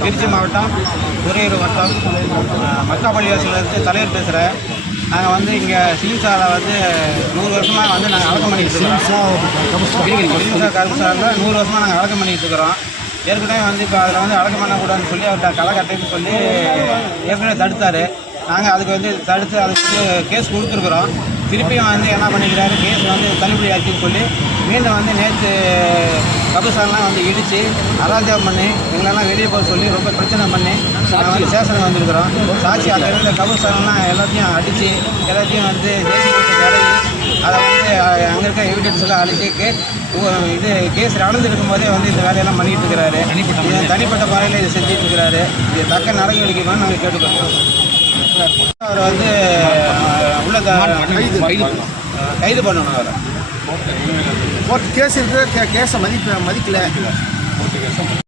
திருச்சி மாவட்டம் துறையூர் வட்டம். மக்காப்பள்ளிவாசிலேருந்து தலைவர் பேசுகிறேன் நாங்கள் வந்து இங்கே சிம்சாவில் வந்து நூறு வருஷமாக வந்து நாங்கள் அடக்கம் பண்ணிட்டு இருக்கோம். சிம்சா கருப்புசாரில் நூறு வருஷமாக நாங்கள் அடக்கம் பண்ணிட்டு இருக்கிறோம். ஏற்கனவே வந்து இப்போ அதில் வந்து அடக்கம் பண்ணக்கூடாதுன்னு சொல்லி அவர்கிட்ட களை கட்டுன்னு சொல்லி ஏற்கனவே தடுத்தார். நாங்கள் அதுக்கு வந்து தடுத்து அதுக்கு கேஸ் கொடுத்துருக்குறோம். திருப்பியும் வந்து என்ன பண்ணிக்கிறாரு? கேஸ் வந்து தள்ளுபடி ஆக்கின்னு சொல்லி மீண்டும் வந்து நேற்று கபுசாரெலாம் வந்து இடித்து அராஜகம் பண்ணி எங்களெல்லாம் வெளியே போக சொல்லி ரொம்ப பிரச்சனை பண்ணி நாங்கள் வந்து ஸ்டேஷனுக்கு வந்திருக்கிறோம். சாட்சி அங்கே இருந்த கபுசாரெலாம் எல்லாத்தையும் அடித்து எல்லாத்தையும் வந்து அதை வந்து அங்கே இருக்க எவிடன்ஸ் எல்லாம் அழிச்சு இது கேஸ் நடந்துருக்கும் போதே வந்து இந்த வேலையெல்லாம் பண்ணிட்டு இருக்கிறாரு. தனிப்பட்ட முறையில். இதை செஞ்சுட்டு இருக்கிறாரு. இது தக்க நடவடிக்கைன்னு நாங்கள் கேட்டுக்கிறோம். அவர் வந்து உள்ள க- கைது பண்ணணும் அவரை. கோர்ட் கேஸ் இருக்குது கே கேஸை மதிக்க மதிக்கலை.